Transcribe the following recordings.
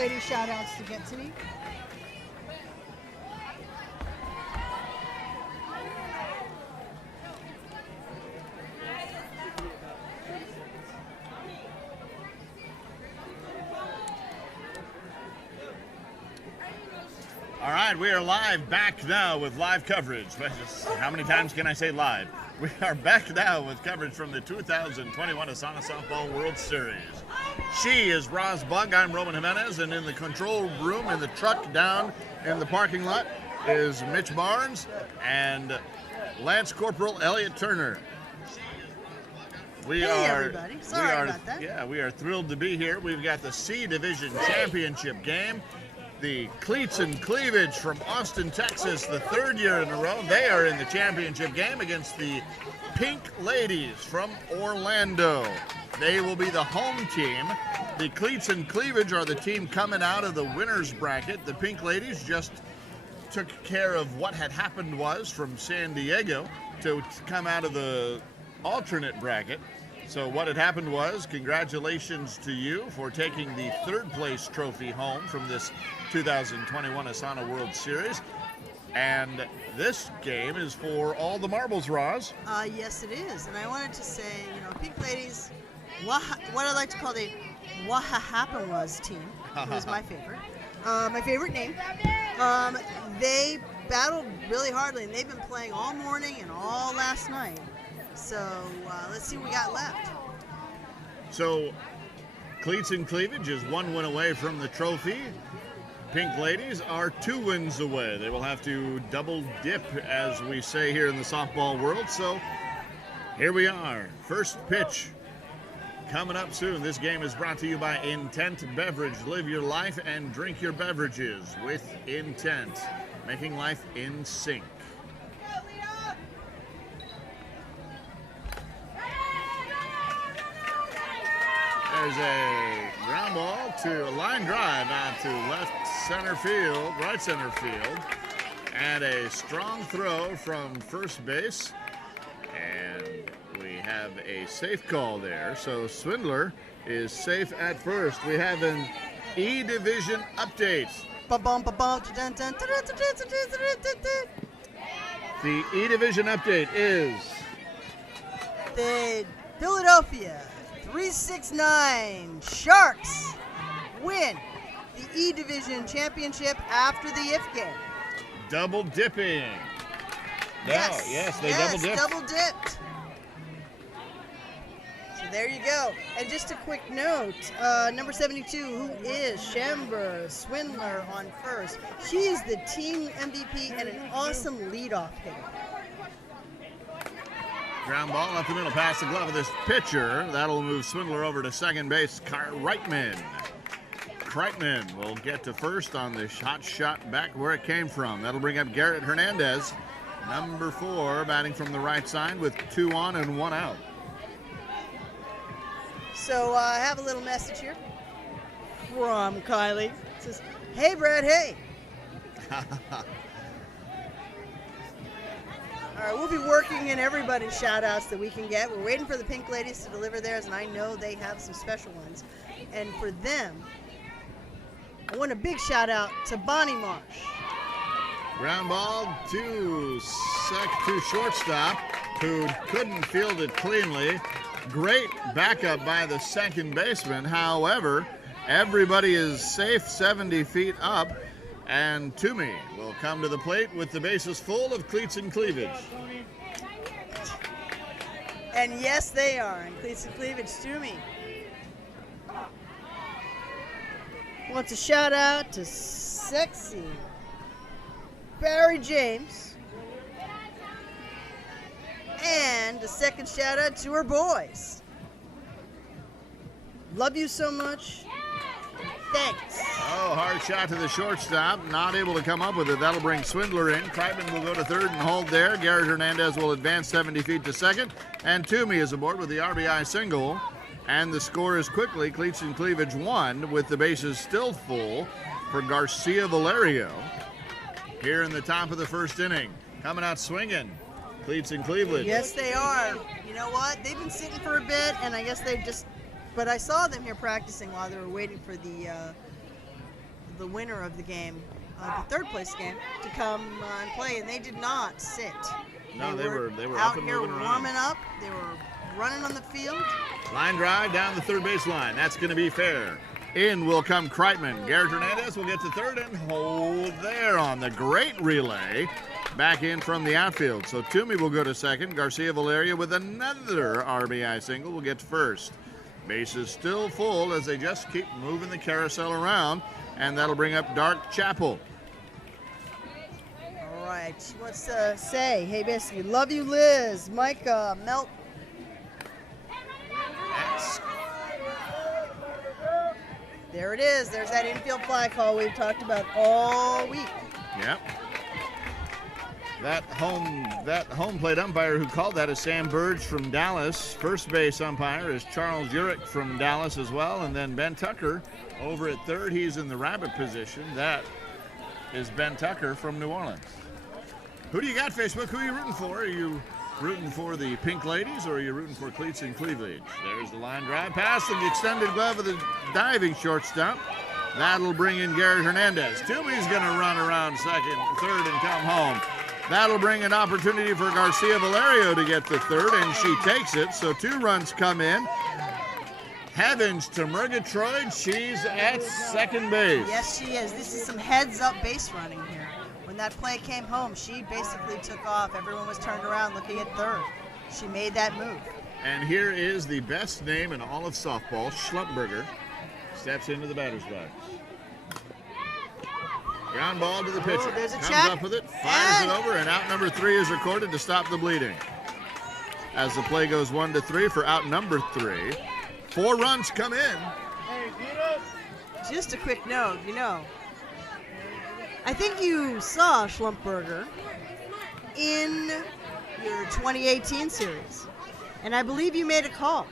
Lady shout-outs to get to me. All right, we are live back now with live coverage. How many times can I say live? We are back now with coverage from the 2021 ASANA Softball World Series. She is Roz Bug, I'm Roman Jimenez, and in the control room, in the truck down in the parking lot, is Mitch Barnes and Lance Corporal Elliot Turner. Everybody. Sorry about that. Yeah, we are thrilled to be here. We've got the C Division Championship game. The Cleats and Cleavage from Austin, Texas, the third year in a row. They are in the championship game against the Pink Ladies from Orlando. They will be the home team. The Cleats and Cleavage are the team coming out of the winner's bracket. The Pink Ladies just took care of what had happened from San Diego to come out of the alternate bracket. So what had happened was, congratulations to you for taking the third place trophy home from this 2021 ASANA World Series. And this game is for all the marbles, Roz. Yes, it is. And I wanted to say, Pink Ladies, what I like to call the What Happened Was team, was my favorite. My favorite name. They battled really hardly, and they've been playing all morning and all last night. So let's see what we got left. So Cleats and Cleavage is 1 win away from the trophy. Pink Ladies are 2 wins away. They will have to double dip, as we say here in the softball world. So here we are. First pitch coming up soon. This game is brought to you by Intent Beverage. Live your life and drink your beverages with intent, making life in sync. There's a ground ball to a line drive out to right center field, and a strong throw from first base, and we have a safe call there. So Swindler is safe at first. We have an E Division update. The E Division update is the Philadelphia 369 Sharks win the E Division Championship after the IF game. Double dipping. Yes, they double dipped. So there you go. And just a quick note, number 72, who is Shamber Swindler on first. She's the team MVP and an awesome leadoff hitter. Ground ball up the middle, past the glove of this pitcher. That'll move Swindler over to second base. Kreitman will get to first on the hot shot back where it came from. That'll bring up Garrett Hernandez, number 4, batting from the right side with 2 on and 1 out. So I have a little message here from Kylie. It says, "Hey Brad, hey." All right, we'll be working in everybody's shout-outs that we can get. We're waiting for the Pink Ladies to deliver theirs, and I know they have some special ones. And for them, I want a big shout-out to Bonnie Marsh. Ground ball to shortstop, who couldn't field it cleanly. Great backup by the second baseman. However, everybody is safe 70 feet up. And Toomey will come to the plate with the bases full of Cleats and Cleavage. And yes, they are. And Cleats and Cleavage, Toomey wants a shout out to sexy Barry James. And a second shout out to her boys. Love you so much. Thanks. Oh, hard shot to the shortstop. Not able to come up with it. That'll bring Swindler in. Kreitman will go to third and hold there. Garrett Hernandez will advance 70 feet to second. And Toomey is aboard with the RBI single. And the score is quickly Cleats and Cleavage 1 with the bases still full for Garcia Valerio. Here in the top of the first inning. Coming out swinging. Cleats and Cleavage. Yes, they are. You know what? They've been sitting for a bit, and I guess they've just... But I saw them here practicing while they were waiting for the the winner of the game, the third place game, to come and play, and they did not sit. No, they were out up and here moving around. warming up. They were running on the field. Line drive down the third base line. That's going to be fair. In will come Kreitman. Garrett Hernandez will get to third and hold there on the great relay. Back in from the outfield. So Toomey will go to second. Garcia Valeria with another RBI single will get to first. Bases still full as they just keep moving the carousel around, and that'll bring up Dark Chapel. All right, she wants to say, hey, basically, love you, Liz, Micah, Melt. There it is. There's that infield fly call we've talked about all week. Yep. That home plate umpire who called that is Sam Burge from Dallas. First base umpire is Charles Urich from Dallas as well. And then Ben Tucker over at third. He's in the rabbit position. That is Ben Tucker from New Orleans. Who do you got, Facebook? Who are you rooting for? Are you rooting for the Pink Ladies or are you rooting for Cleats and Cleavage? There's the line drive past the extended glove of the diving shortstop. That'll bring in Garrett Hernandez. Toomey's going to run around second, third, and come home. That'll bring an opportunity for Garcia Valerio to get to third, and she takes it. So 2 runs come in. Heavens to Murgatroyd. She's at second base. Yes, she is. This is some heads-up base running here. When that play came home, she basically took off. Everyone was turned around looking at third. She made that move. And here is the best name in all of softball, Schlumpberger. Steps into the batter's box. Ground ball to the pitcher. Oh, there's a Comes check. up with it, fires it over, and out number 3 is recorded to stop the bleeding. As the play goes 1-3 for out number 3. 4 runs come in. Just a quick note, I think you saw Schlumpberger in your 2018 series, and I believe you made a call.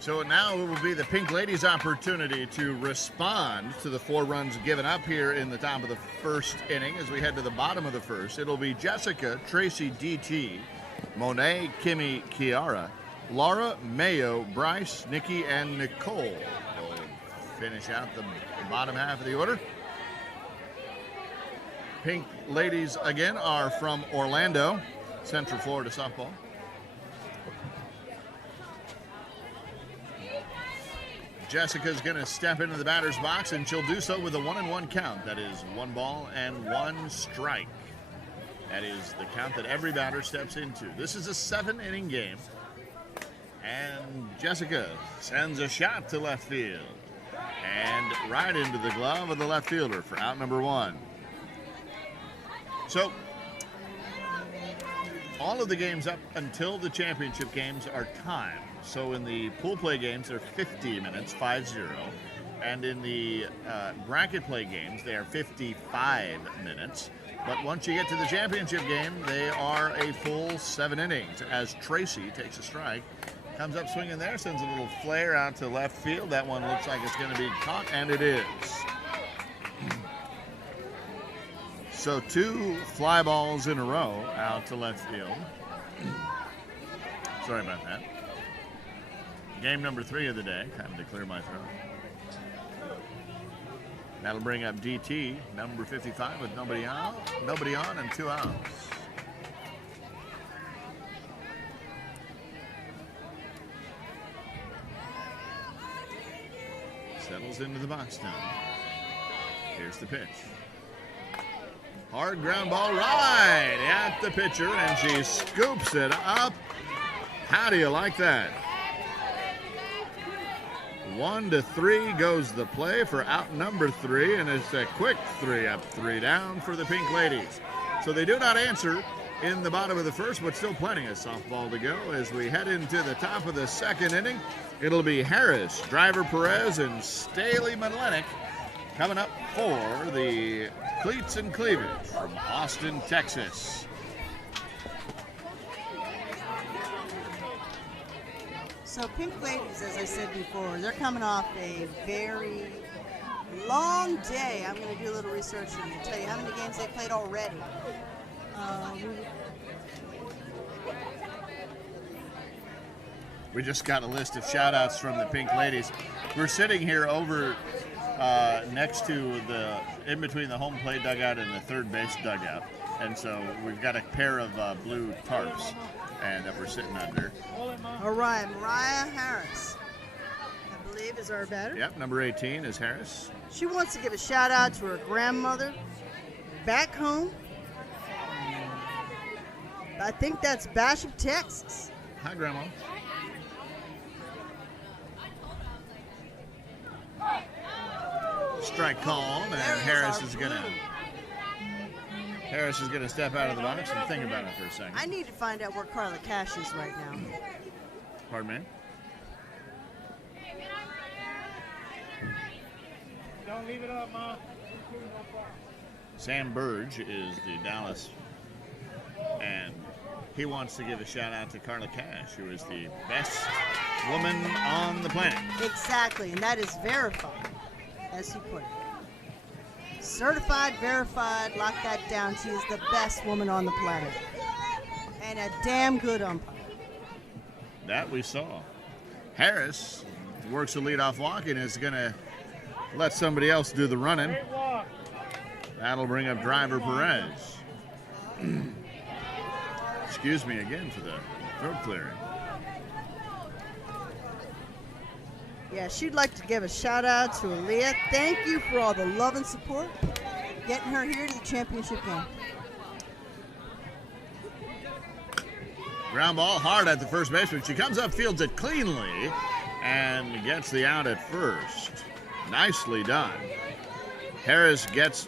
So now it will be the Pink Ladies' opportunity to respond to the 4 runs given up here in the top of the first inning. As we head to the bottom of the first, it'll be Jessica, Tracy DT, Monet, Kimmy, Kiara, Laura, Mayo, Bryce, Nikki, and Nicole. Will finish out the bottom half of the order. Pink Ladies again are from Orlando, Central Florida softball. Jessica's going to step into the batter's box, and she'll do so with a 1-1 count. That is 1 ball and 1 strike. That is the count that every batter steps into. This is a 7-inning game, and Jessica sends a shot to left field and right into the glove of the left fielder for out number 1. So all of the games up until the championship games are timed. So in the pool play games, they're 50 minutes, 5-0. And in the bracket play games, they are 55 minutes. But once you get to the championship game, they are a full 7 innings. As Tracy takes a strike, comes up swinging there, sends a little flare out to left field. That one looks like it's going to be caught, and it is. So 2 fly balls in a row out to left field. Sorry about that. Game number 3 of the day. Time to clear my throat. That'll bring up DT, number 55, with nobody on, and 2 outs. settles into the box now. Here's the pitch. Hard ground ball right at the pitcher, and she scoops it up. How do you like that? 1-3 goes the play for out number 3, and it's a quick 3 up, 3 down for the Pink Ladies. So they do not answer in the bottom of the first, but still plenty of softball to go as we head into the top of the second inning. It'll be Harris, Driver Perez, and Staley Malenik coming up for the Cleats and Cleavage from Austin, Texas. So Pink Ladies, as I said before, they're coming off a very long day. I'm going to do a little research and tell you how many games they played already. We just got a list of shout-outs from the Pink Ladies. We're sitting here over next to in between the home plate dugout and the third base dugout. And so we've got a pair of blue tarps and that we're sitting under. All right, Mariah Harris, I believe, is our batter. Yep, number 18 is Harris. She wants to give a shout out to her grandmother back home. I think that's Basham, Texas. Hi, Grandma. Strike call, and Harris is gonna step out of the box and think about it for a second. I need to find out where Carla Cash is right now. Pardon me? Don't leave it up, Ma. Sam Burge is the Dallas, and he wants to give a shout out to Carla Cash, who is the best woman on the planet. Exactly, and that is verified, as he put it. Certified, verified, lock that down. She is the best woman on the planet. And a damn good umpire. That we saw. Harris works a leadoff walk and is going to let somebody else do the running. That'll bring up Driver Perez. Excuse me again for the throat clearing. Yeah, she'd like to give a shout out to Aaliyah. Thank you for all the love and support. Getting her here to the championship game. Ground ball hard at the first baseman. She comes up, fields it cleanly, and gets the out at first. Nicely done. Harris gets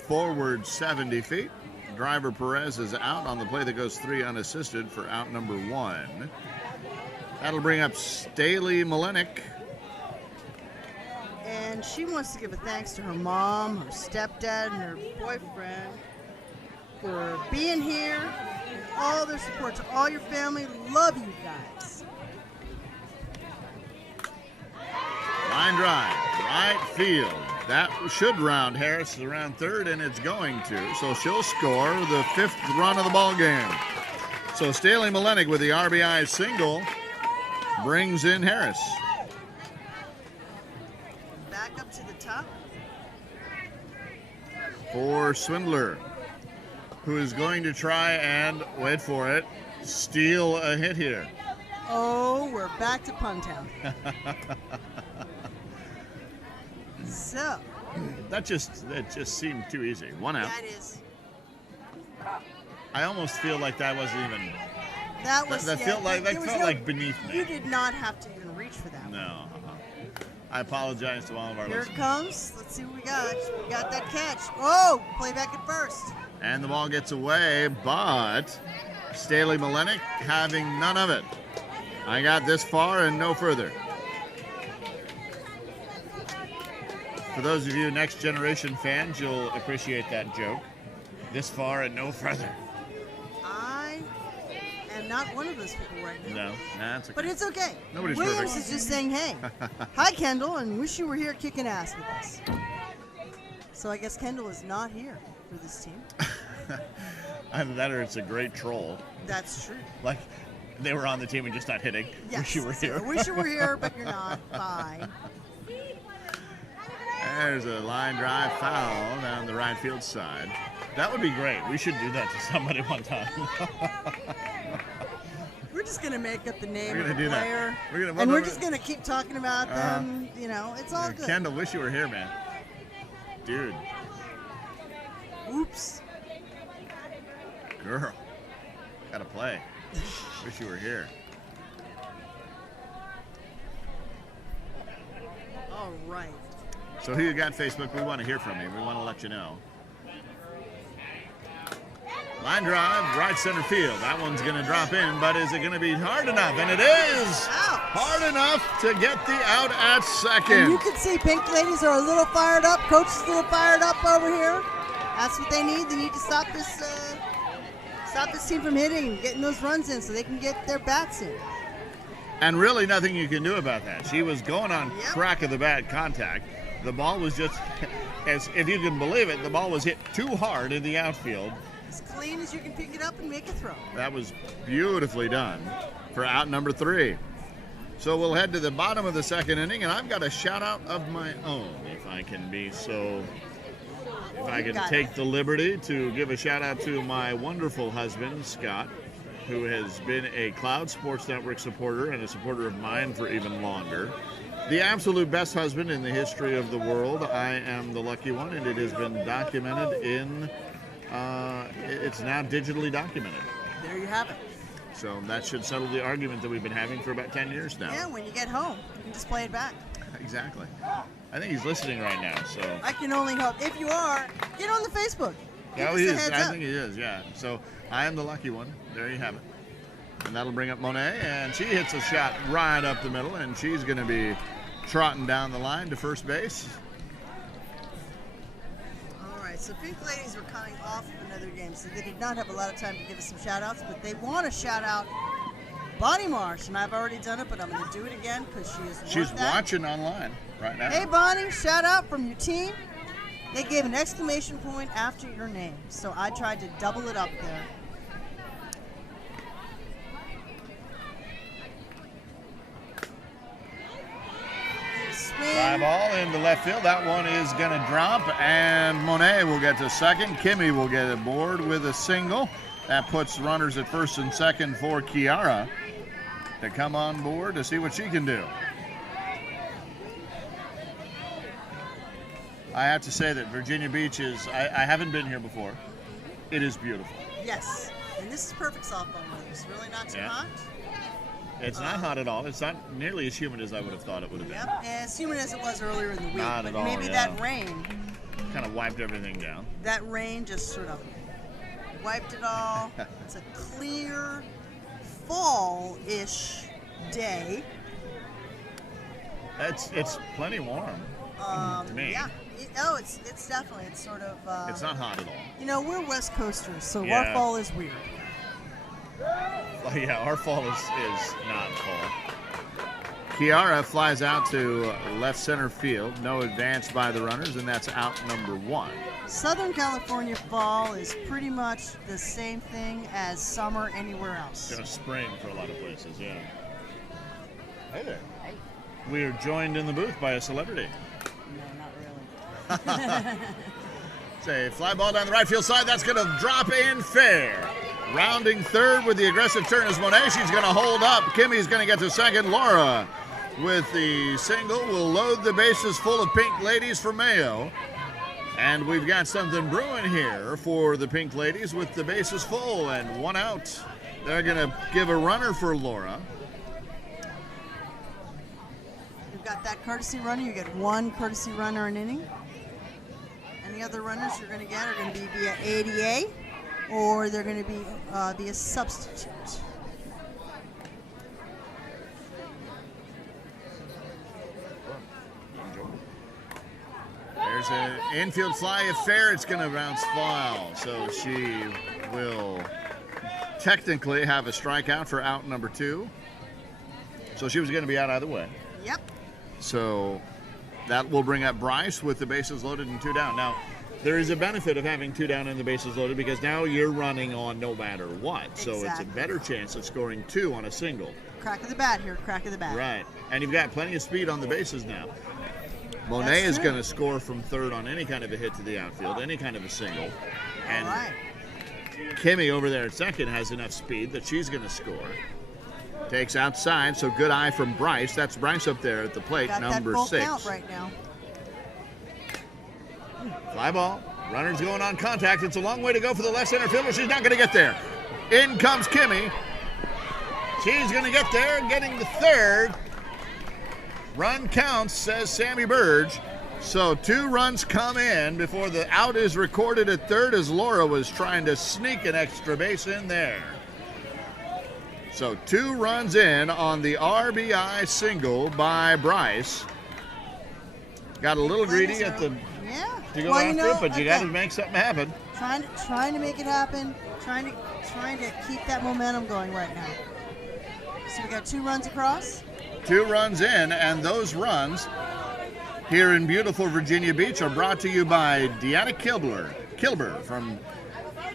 forward 70 feet. Driver Perez is out on the play that goes 3 unassisted for out number 1. That'll bring up Staley Malenik. And she wants to give a thanks to her mom, her stepdad, and her boyfriend for being here and all their support to all your family. Love you guys. Line drive, right field. That should round Harris around third, and it's going to. So she'll score the 5th run of the ball game. So Staley Malenik with the RBI single brings in Harris. Back up to the top. For Swindler, who is going to try and, wait for it, steal a hit here. Oh, we're back to Puntown. So. That just seemed too easy. 1 out. That is. I almost feel like that wasn't even. That was. That felt like beneath me. You did not have to even reach for that. No. I apologize to all of our Here listeners. it comes. Let's see what we got. We got that catch. Oh, play back at first. And the ball gets away, but Staley Malenik having none of it. I got this far and no further. For those of you next generation fans, you'll appreciate that joke. This far and no further. I am not one of those people right now. No, that's okay. But it's okay. Nobody's Williams perfect. is just saying, hey, hi, Kendall, and wish you were here kicking ass with us. So I guess Kendall is not here for this team. Either that or it's a great troll. That's true. Like, they were on the team and just not hitting. Yes. Wish you were here. Wish you were here, but you're not. Fine. There's a line drive foul down the right field side. That would be great. We should do that to somebody one time. We're just gonna make up the name We're of the gonna do that. player, We're gonna- and we're just gonna keep talking about them. You know, it's all good. Kendall, wish you were here, man. Dude, Oops. girl, gotta play. Wish you were here. All right. So who you got Facebook? We want to hear from you. We want to let you know. Line drive, right center field. That one's going to drop in, but is it going to be hard enough? And it is hard enough to get the out at second. And you can see Pink Ladies are a little fired up. Coach is a little fired up over here. That's what they need. They need to stop this team from hitting and getting those runs in so they can get their bats in. And really nothing you can do about that. She was going on crack of the bat contact. The ball was just, as if you can believe it, the ball was hit too hard in the outfield. As clean as you can pick it up and make a throw. That was beautifully done for out number 3. So we'll head to the bottom of the second inning, and I've got a shout out of my own, if I can be so, if I can take the liberty to give a shout out to my wonderful husband, Scott, who has been a Cloud Sports Network supporter and a supporter of mine for even longer. The absolute best husband in the history of the world. I am the lucky one, and it has been documented in, it's now digitally documented. There you have it. So that should settle the argument that we've been having for about 10 years now. Yeah, when you get home, you can just play it back. Exactly. I think he's listening right now, so. I can only hope. If you are, get on the Facebook. Yeah, he is. I think he is, yeah. So I am the lucky one. There you have it. And that'll bring up Monet, and she hits a shot right up the middle, and she's going to be trotting down the line to first base. All right, so Pink Ladies were coming off of another game, so they did not have a lot of time to give us some shout-outs, but they want to shout out Bonnie Marsh, and I've already done it, but I'm going to do it again because She's watching online right now. Hey, Bonnie, shout out from your team. They gave an exclamation point after your name, so I tried to double it up there. Fly ball into left field. That one is going to drop, and Monet will get to second. Kimmy will get aboard with a single. That puts runners at first and second for Kiara to come on board to see what she can do. I have to say that Virginia Beach is, I haven't been here before. It is beautiful. Yes, and this is perfect softball weather. It's really not too hot. It's not hot at all. It's not nearly as humid as I would have thought it would have been. Yep, as humid as it was earlier in the week. Not but at all, maybe that rain. Kind of wiped everything down. That rain just sort of wiped it all. It's a clear fall-ish day. It's plenty warm to me. Yeah. It's definitely. It's sort of. It's not hot at all. You know, we're West Coasters, so our fall is weird. Well, yeah, our fall is not fall. Kiara flies out to left center field. No advance by the runners, and that's out number 1. Southern California fall is pretty much the same thing as summer anywhere else. It's spring for a lot of places, yeah. Hey there. We are joined in the booth by a celebrity. No, not really. Say, fly ball down the right field side. That's going to drop in fair. Rounding third with the aggressive turn is Monet. She's going to hold up. Kimmy's going to get to second. Laura with the single will load the bases full of Pink Ladies for Mayo. And we've got something brewing here for the Pink Ladies with the bases full and 1 out. They're going to give a runner for Laura. You've got that courtesy runner. You get 1 courtesy runner an inning. Any other runners you're going to get are going to be via ADA, or they're going to be via substitute. There's an infield fly if fair. It's going to bounce foul. So she will technically have a strikeout for out number 2. So she was going to be out either way. Yep. So that will bring up Bryce with the bases loaded and 2 down. Now, there is a benefit of having 2 down and the bases loaded because now you're running on no matter what. So it's a better chance of scoring 2 on a single. Crack of the bat here, crack of the bat. Right. And you've got plenty of speed on the bases now. Monet is going to score from third on any kind of a hit to the outfield, any kind of a single. And Kimmy over there at second has enough speed that she's going to score. Takes outside, so good eye from Bryce. That's Bryce up there at the plate, Got number that full 6. count right now. Fly ball. Runner's going on contact. It's a long way to go for the left center fielder. She's not going to get there. In comes Kimmy. She's going to get there, getting the third. Run counts, says Sammy Burge. So 2 runs come in before the out is recorded at third as Laura was trying to sneak an extra base in there. So 2 runs in on the RBI single by Bryce. Got a little greedy at the to go after it, but you got to make something happen. Trying to make it happen. Trying to keep that momentum going right now. So we got 2 runs across. 2 runs in, and those runs here in beautiful Virginia Beach are brought to you by Deanna Kilber from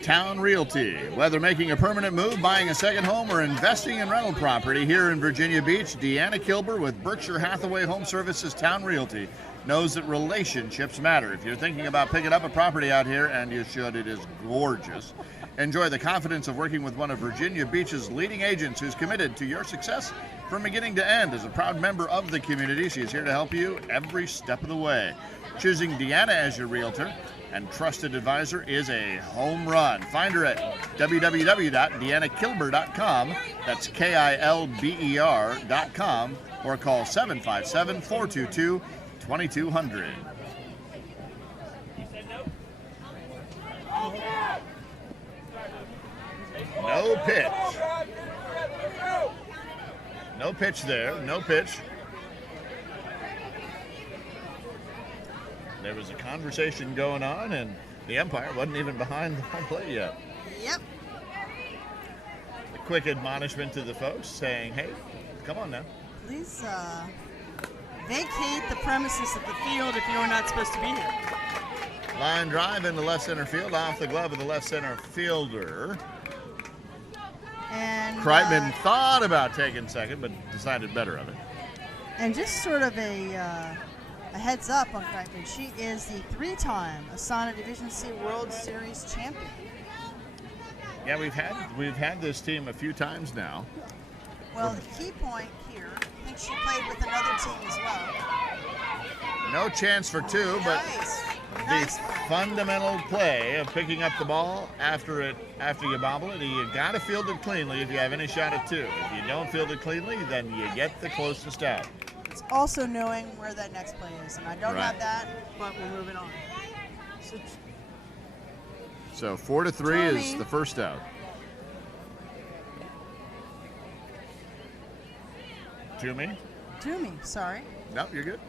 Town Realty. Whether making a permanent move, buying a second home, or investing in rental property here in Virginia Beach, Deanna Kilber with Berkshire Hathaway Home Services Town Realty knows that relationships matter. If you're thinking about picking up a property out here, and you should, it is gorgeous. Enjoy the confidence of working with one of Virginia Beach's leading agents who's committed to your success from beginning to end. As a proud member of the community, she is here to help you every step of the way. Choosing Deanna as your realtor and trusted advisor is a home run. Find her at www.deannakilber.com. That's KILBER.com, or call 757-422-2200. No pitch. No pitch there. No pitch. There was a conversation going on, and the umpire wasn't even behind the home plate yet. Yep. A quick admonishment to the folks saying, hey, come on now. Please vacate the premises of the field if you're not supposed to be here. Line drive into left center field, off the glove of the left center fielder. And Kreitman thought about taking second, but decided better of it. And just sort of a heads up on Kreitman, she is the 3-time ASANA Division C World Series champion. Yeah, we've had this team a few times now. Well, the key point here, I think she played with another team as well. No chance for 2, but Nice. the fundamental play of picking up the ball after you bobble it, you got to field it cleanly if you have any shot at 2. If you don't field it cleanly, then you get the closest out. It's also knowing where that next play is, and I don't have that, but we're moving on. So 4-3 is the first out. Toomey? Toomey, sorry. Nope, you're good.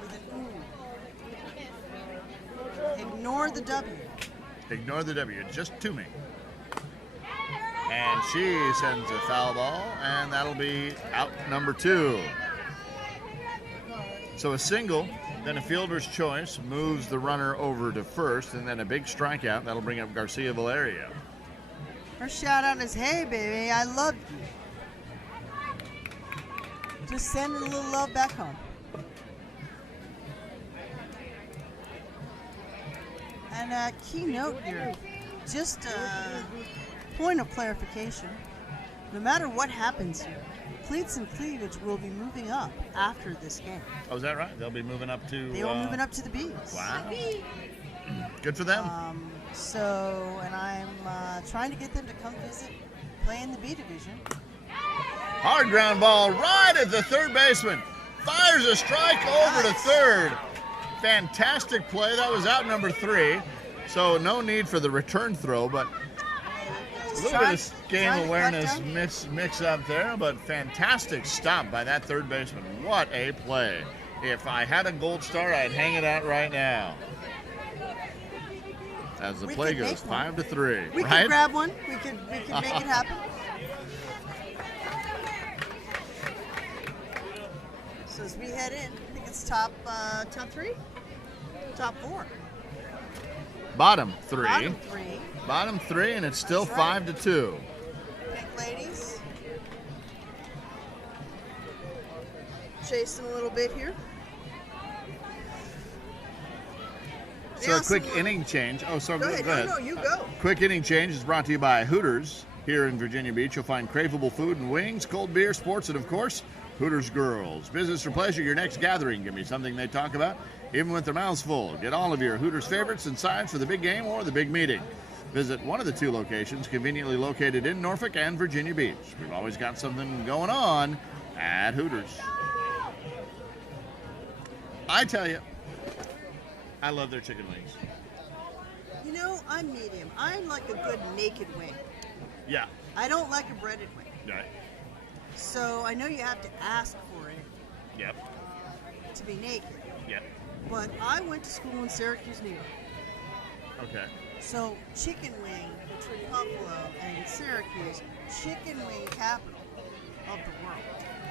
With an ooh. Ignore the W. Ignore the W, just Toomey. And she sends a foul ball, and that'll be out number 2. So a single, then a fielder's choice moves the runner over to first, and then a big strikeout. That'll bring up Garcia Valerio. Her shout out is, hey, baby, I love you. Just sending a little love back home. And a key note here, just a point of clarification. No matter what happens here, Cleats and Cleavage will be moving up after this game. Oh, is that right? They'll be moving up to... They will moving up to the B's. Wow. Good for them. And I'm trying to get them to come visit, play in the B division. Hard ground ball right at the third baseman. Fires a strike over to third. Fantastic play. That was out number 3. So no need for the return throw, but a little bit of game awareness mix up there, but fantastic stop by that third baseman. What a play. If I had a gold star, I'd hang it out right now. As the play goes 5-3. We could grab one. We could make it happen. So as we head in, I think it's top 3? Top 4. Bottom 3. Bottom 3. Bottom 3, and it's still 5-2. Pink ladies. Chasing a little bit here. So a quick inning change. Oh, sorry. Go ahead. No, you go. Quick inning change is brought to you by Hooters. Here in Virginia Beach, you'll find craveable food and wings, cold beer, sports, and of course, Hooters Girls. Business or pleasure, your next gathering. Give me something they talk about, even with their mouths full. Get all of your Hooters favorites and sides for the big game or the big meeting. Visit one of the 2 locations conveniently located in Norfolk and Virginia Beach. We've always got something going on at Hooters. I tell you, I love their chicken wings. You know, I'm medium. I like a good naked wing. Yeah. I don't like a breaded wing. Right. So I know you have to ask for it Yep. to be naked. Yep. But I went to school in Syracuse, New York. Okay. So chicken wing between Buffalo and Syracuse, chicken wing capital of the world.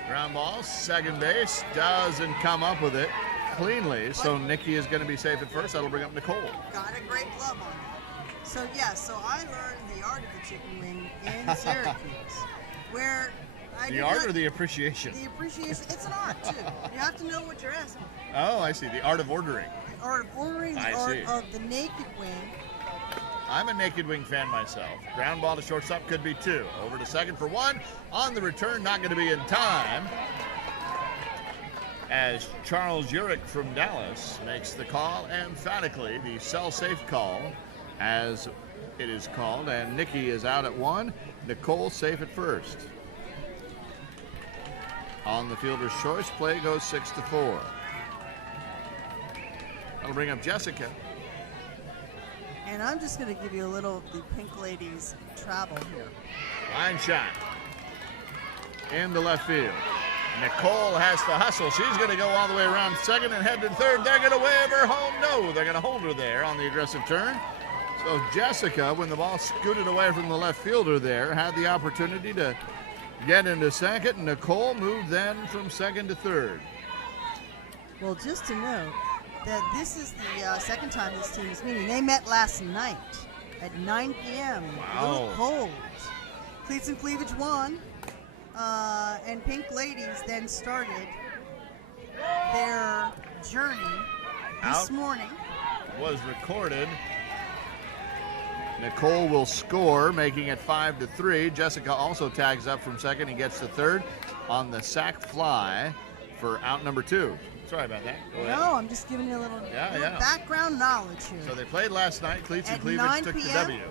Ground ball, second base, doesn't come up with it cleanly, so Nikki is going to be safe at first. That'll bring up Nicole. Got a great glove on that. So so I learned the art of the chicken wing in Syracuse, where The art or the appreciation? The appreciation. It's an art too. You have to know what you're asking for. Oh, I see. The art of ordering. The art of ordering, the art of the naked wing. I'm a naked wing fan myself. Ground ball to shortstop, could be 2. Over to second for 1. On the return, not going to be in time, as Charles Urich from Dallas makes the call emphatically, the sell safe call, as it is called, and Nikki is out at 1. Nicole safe at first. On the fielder's choice, play goes 6-4. That'll bring up Jessica. And I'm just going to give you a little of the Pink Ladies travel here. Line shot into left field. Nicole has to hustle. She's going to go all the way around second and head to third. They're going to wave her home. No, they're going to hold her there on the aggressive turn. So Jessica, when the ball scooted away from the left fielder there, had the opportunity to get into second. Nicole moved then from second to third. Well, just to note that this is the second time this team is meeting. They met last night at 9 p.m. Wow. A little cold. Cleats and Cleavage won, and Pink Ladies then started their journey this morning. Was recorded. Nicole will score, making it 5-3. Jessica also tags up from second and gets to third on the sac fly for out number 2. Sorry about that. No, I'm just giving you a little, background knowledge here. So they played last night. Cleats and At Cleavage 9 took the p.m. W.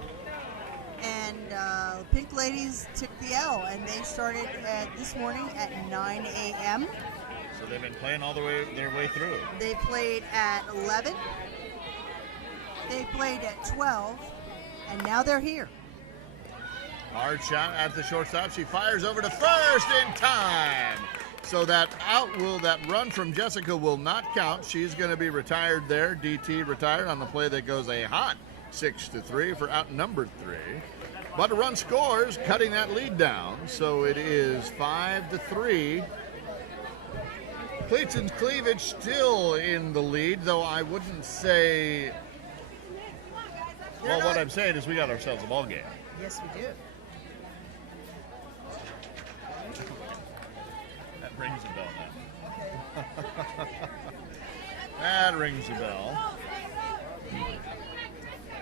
And Pink Ladies took the L, and they started this morning at 9 a.m. So they've been playing all their way through. They played at 11. They played at 12. And now they're here. Hard shot at the shortstop. She fires over to first in time. So that run from Jessica will not count. She's going to be retired there. DT retired on the play that goes a hot 6-3 for out number 3. But a run scores, cutting that lead down. So it is 5-3. Cleats and Cleavage still in the lead, though I wouldn't say. Well, what I'm saying is we got ourselves a ball game. Yes, we do. That rings a bell now. That rings a bell.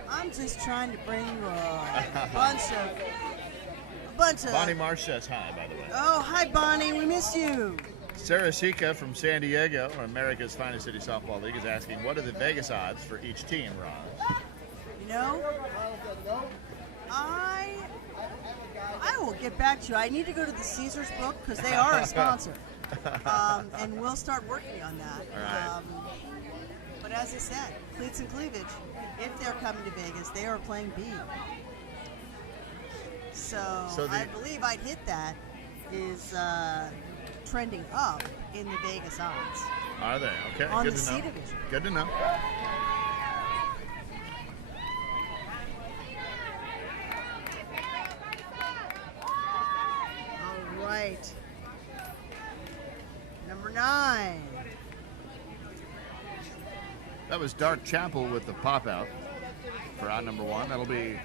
I'm just trying to bring you a bunch of. Bonnie Marsh says hi, by the way. Oh, hi, Bonnie. We miss you. Sarah Sika from San Diego, America's Finest City Softball League, is asking, what are the Vegas odds for each team, Ron? You know, I will get back to you. I need to go to the Caesars book because they are a sponsor, and we'll start working on that. All right. But as I said, Cleats and Cleavage, if they're coming to Vegas, they are playing B. So I believe I'd hit that is trending up in the Vegas odds. Are they? Okay. On Good the to C know. division. Good to know. All right. Number 9. That was Dark Chapel with the pop out for out number 1. That'll be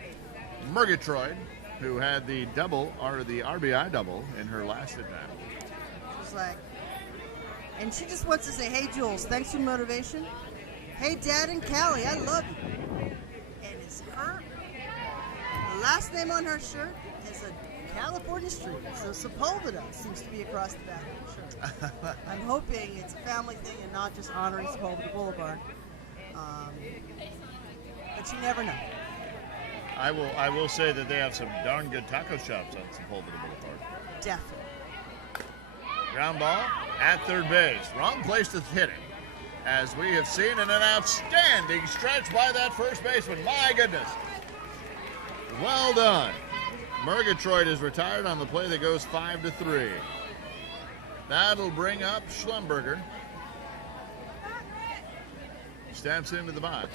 Murgatroyd, who had the double or the RBI double in her last at bat. She's like, and she just wants to say, hey, Jules, thanks for the motivation. Hey, Dad and Callie, I love you. And it's her. The last name on her shirt is a California street, so Sepulveda seems to be across the back of the shirt. I'm hoping it's a family thing and not just honoring Sepulveda Boulevard. But you never know. I will say that they have some darn good taco shops on Sepulveda Boulevard. Definitely. Ground ball at third base. Wrong place to hit it. As we have seen in an outstanding stretch by that first baseman. My goodness. Well done. Murgatroyd is retired on the play that goes 5-3. That'll bring up Schlumberger. Steps into the box.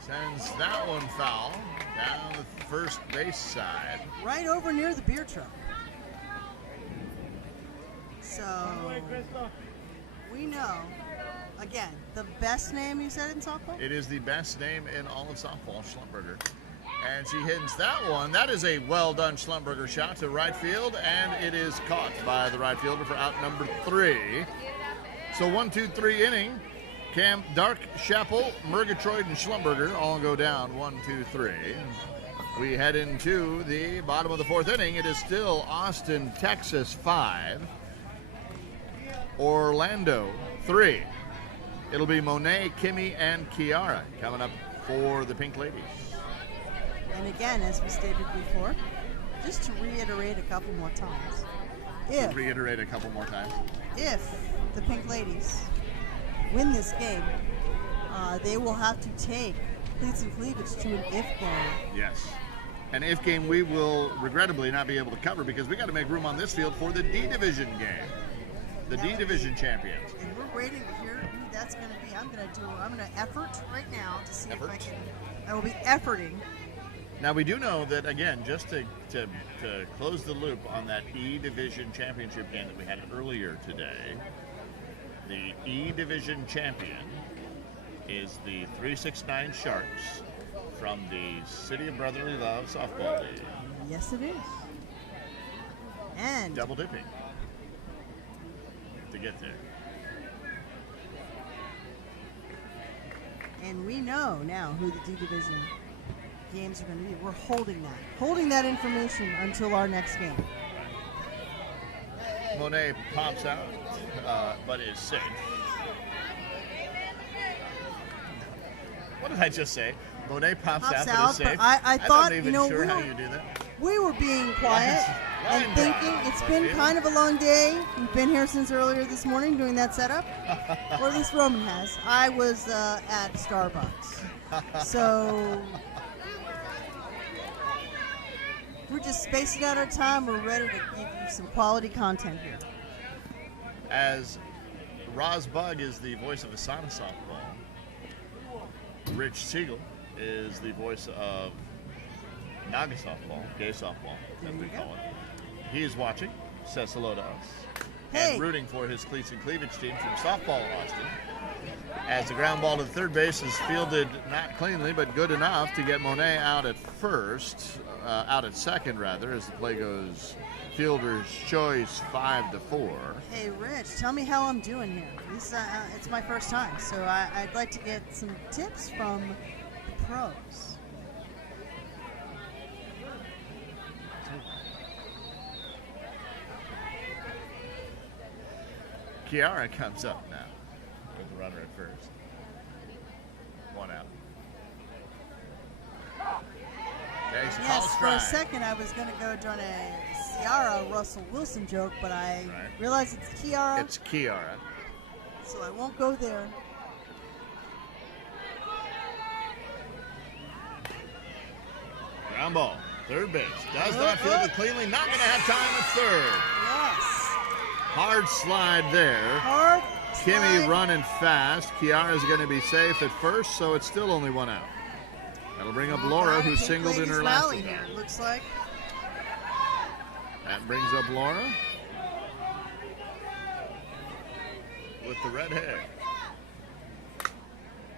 Sends that one foul down the first base side. Right over near the beer truck. So, we know, again, the best name you said in softball? It is the best name in all of softball, Schlumberger. And she hits that one. That is a well-done Schlumberger shot to right field, and it is caught by the right fielder for out number 3. So 1-2-3 inning. Dark, Chappell, Murgatroyd, and Schlumberger all go down 1-2-3. We head into the bottom of the 4th inning. It is still Austin, Texas 5. Orlando 3. It'll be Monet, Kimmy, and Kiara coming up for the Pink Ladies. And again, as we stated before, just to reiterate a couple more times. If the Pink Ladies win this game, they will have to take Cleats and Cleavage to an if game. Yes. An if game we will regrettably not be able to cover because we got to make room on this field for the D Division game. The D Division champions. And we're waiting to hear who that's going to be. I'm going to effort right now to see if I will be efforting. Now we do know that, again, just to close the loop on that E Division championship game that we had earlier today, the E Division champion is the 369 Sharks from the City of Brotherly Love Softball League. Yes, it is. And double dipping to get there. And we know now who the D Division games are going to be. We're holding that information until our next game. Monet pops out, but is safe. What did I just say? Monet pops out, but is safe. I thought, I'm not even sure how you do that. We were being quiet and thinking it's been kind of a long day. We've been here since earlier this morning doing that setup, or at least Roman has. I was at Starbucks, so we're just spacing out our time. We're ready to give you some quality content here. As Roz Bug is the voice of ASANA Softball, Rich Siegel is the voice of Naga Softball, gay softball, as we call it. He is watching, says hello to us, and rooting for his Cleats and Cleavage team from Softball Austin. As the ground ball to the third base is fielded not cleanly, but good enough to get Monet out at second, as the play goes fielder's choice 5-4. Hey, Rich, tell me how I'm doing here. It's my first time, so I'd like to get some tips from the pros. Kiara comes up now with the runner at first. One out. Okay, so yes, for a second I was going to go down a Ciara Russell Wilson joke, but I realized it's Kiara. It's Kiara. So I won't go there. Ground ball, third base. Does not field it cleanly. Not going to have time at third. Yes. Hard slide there. Hard Kimmy slide. running fast. Kiara's going to be safe at first, so it's still only one out. That'll bring up Laura, who singled in her last here, looks like. That brings up Laura with the red hair.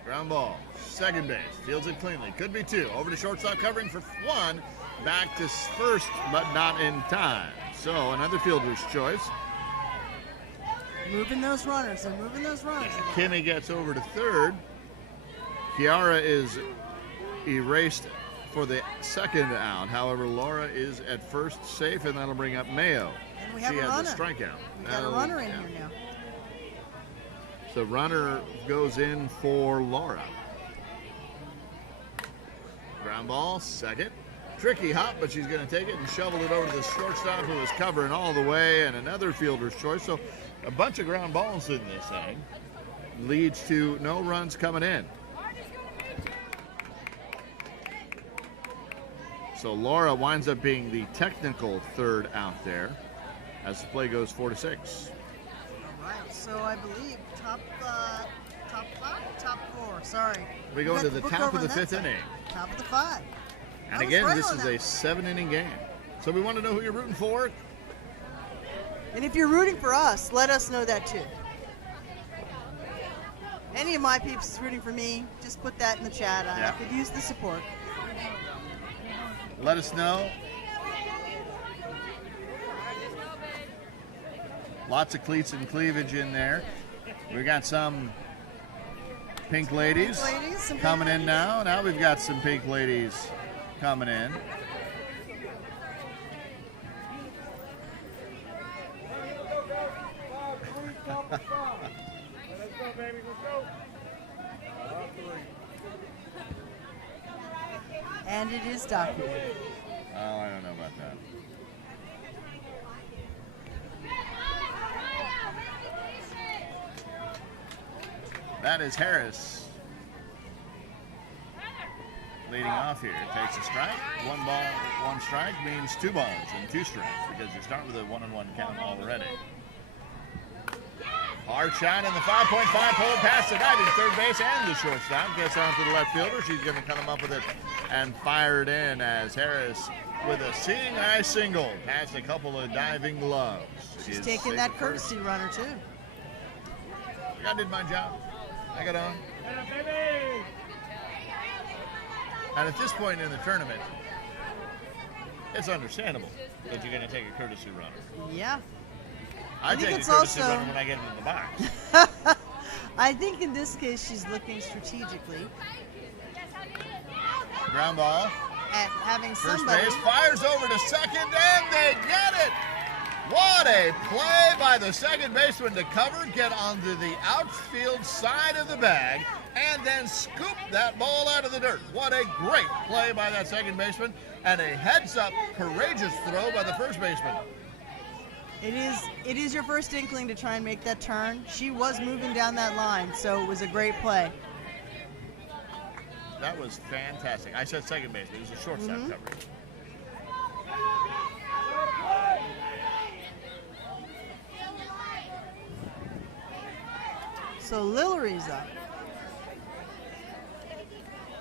Ground ball, second base, fields it cleanly. Could be two. Over to shortstop, covering for one. Back to first, but not in time. So another fielder's choice. Moving those runners. They're moving those runners. Kimmy gets over to third. Kiara is erased for the second out. However, Laura is at first safe, and that'll bring up Mayo. And we have she a had runner. the strikeout. We got a runner in here now. So runner goes in for Laura. Ground ball, second. Tricky hop, but she's going to take it and shovel it over to the shortstop, who is covering all the way, and another fielder's choice. So a bunch of ground balls in this inning leads to no runs coming in. So Laura winds up being the technical third out there as the play goes 4-6. All right, so I believe top four. Sorry. We go got into the book top over of the on that 5th side. inning. Top of the 5. And I was again, right this on is that a 7-inning game. So we want to know who you're rooting for. And if you're rooting for us, let us know that too. Any of my peeps rooting for me, just put that in the chat. I could use the support. Let us know. Lots of cleats and cleavage in there. We got some pink ladies, Some coming pink in now. Now we've got some pink ladies coming in. Let's go, baby. Let's go. And it is documented. Oh, I don't know about that. That is Harris leading off here. Takes a strike. 1 ball, 1 strike means 2 balls and 2 strikes because you start with a 1-1 count already. Hard shot in the 5.5 pulled past the diving third base and the shortstop. Gets on to the left fielder. She's going to cut him up with it and fire it in as Harris with a seeing eye single past a couple of diving gloves. She's taking that courtesy runner too. I did my job. I got on. And at this point in the tournament, it's understandable that you're going to take a courtesy runner. Yeah. I think take a it's courtesy also- runner when I get into the box. I think in this case she's looking strategically Ground ball. at having First somebody. base fires over to second, and they get it. What a play by the second baseman to cover, get onto the outfield side of the bag, and then scoop that ball out of the dirt. What a great play by that second baseman, and a heads-up, courageous throw by the first baseman. It is your first inkling to try and make that turn. She was moving down that line, so it was a great play. That was fantastic. I said second baseman. It was a shortstop coverage. So Lillery's up.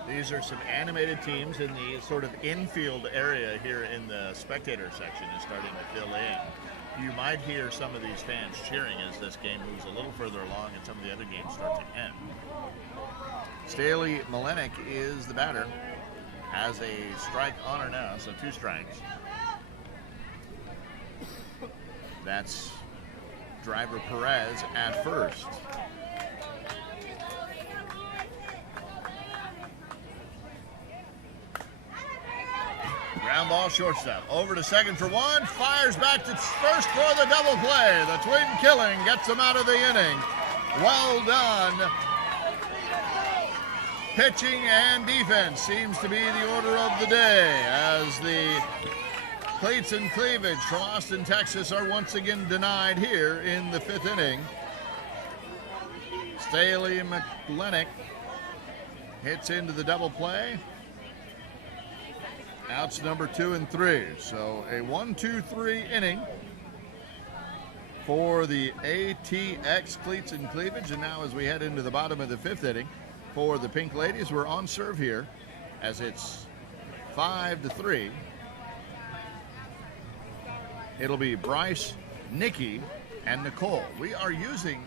These are some animated teams in the sort of infield area here in the spectator section is starting to fill in. You might hear some of these fans cheering as this game moves a little further along and some of the other games start to end. Staley Malenik is the batter. Has a strike on her now, so 2 strikes. That's driver Perez at first. Ground ball shortstop. Over to second for 1. Fires back to first for the double play. The twin killing gets them out of the inning. Well done. Pitching and defense seems to be the order of the day as the Cleats and Cleavage from Austin, Texas are once again denied here in the 5th inning. Staley McLennick hits into the double play. Outs number 2 and 3. So a 1-2-3 inning for the ATX Cleats and Cleavage. And now as we head into the bottom of the 5th inning for the Pink Ladies, we're on serve here as it's 5-3. It'll be Bryce, Nikki, and Nicole. We are using,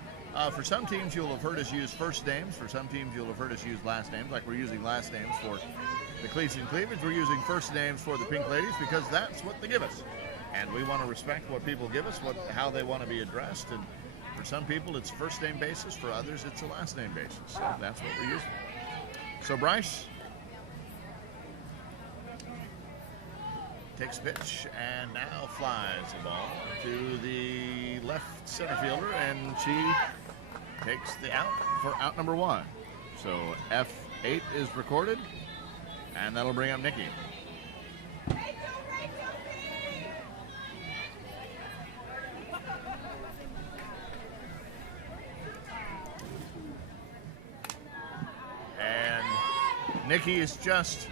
for some teams you'll have heard us use first names. For some teams you'll have heard us use last names, like we're using last names for the Cleats and Cleavage. We're using first names for the Pink Ladies because that's what they give us. And we want to respect what people give us, how they want to be addressed. And for some people it's first name basis, for others it's a last name basis. So that's what we're using. So Bryce, takes pitch and now flies the ball to the left center fielder, and she takes the out for out number 1. So F8 is recorded, and that'll bring up Nikki. And Nikki is just,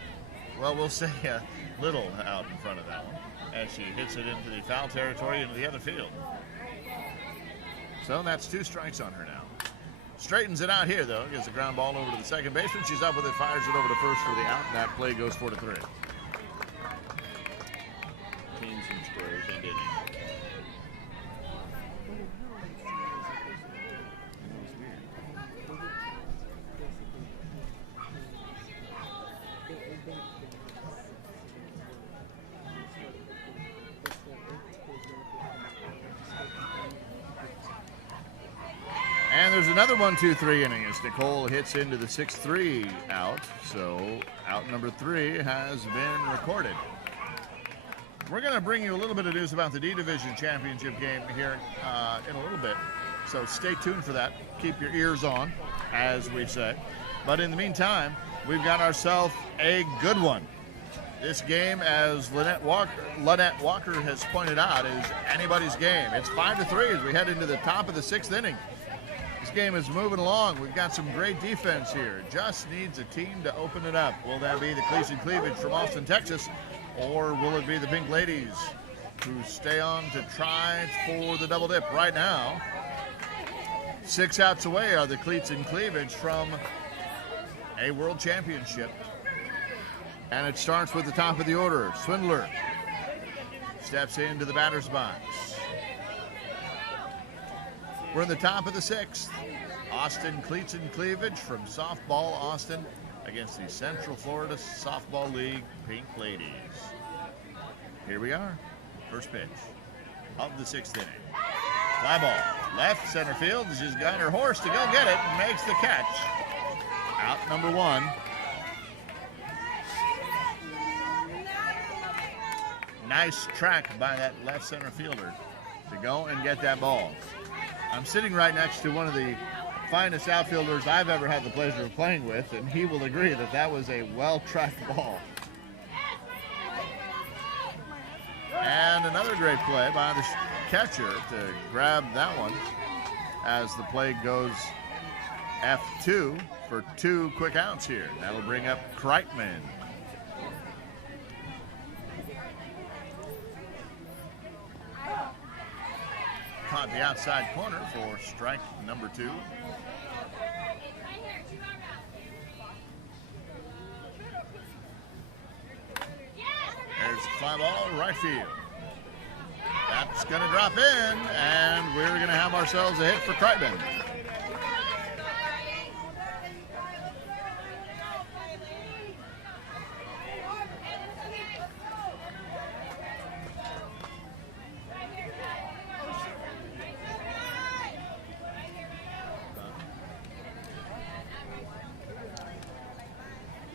well, we'll say a little out in front of that one as she hits it into the foul territory into the other field. So that's 2 strikes on her now. Straightens it out here, though. Gets the ground ball over to the second baseman. She's up with it, fires it over to first for the out, and that play goes 4-3. Teams and squares and inning. And there's another 1-2-3 inning as Nicole hits into the 6-3 out. So out number 3 has been recorded. We're going to bring you a little bit of news about the D Division Championship game here in a little bit. So stay tuned for that. Keep your ears on, as we say. But in the meantime, we've got ourselves a good one. This game, as Lynette Walker has pointed out, is anybody's game. It's 5-3 as we head into the top of the 6th inning. This game is moving along. We've got some great defense here. Just needs a team to open it up. Will that be the Cleats and Cleavage from Austin, Texas, or will it be the Pink Ladies who stay on to try for the double dip? Right now, 6 outs away are the Cleats and Cleavage from a world championship. And it starts with the top of the order. Swindler steps into the batter's box. We're in the top of the 6th. Austin Cleats and Cleavage from Softball Austin against the Central Florida Softball League Pink Ladies. Here we are. First pitch of the 6th inning. Fly ball. Left center field. She's got her horse to go get it and makes the catch. Out number 1. Nice track by that left center fielder to go and get that ball. I'm sitting right next to one of the finest outfielders I've ever had the pleasure of playing with, and he will agree that that was a well-tracked ball. And another great play by the catcher to grab that one as the play goes F2 for 2 quick outs here. That'll bring up Kreitman. Caught the outside corner for strike number 2. There's the fly ball, right field. That's going to drop in, and we're going to have ourselves a hit for Kreitman.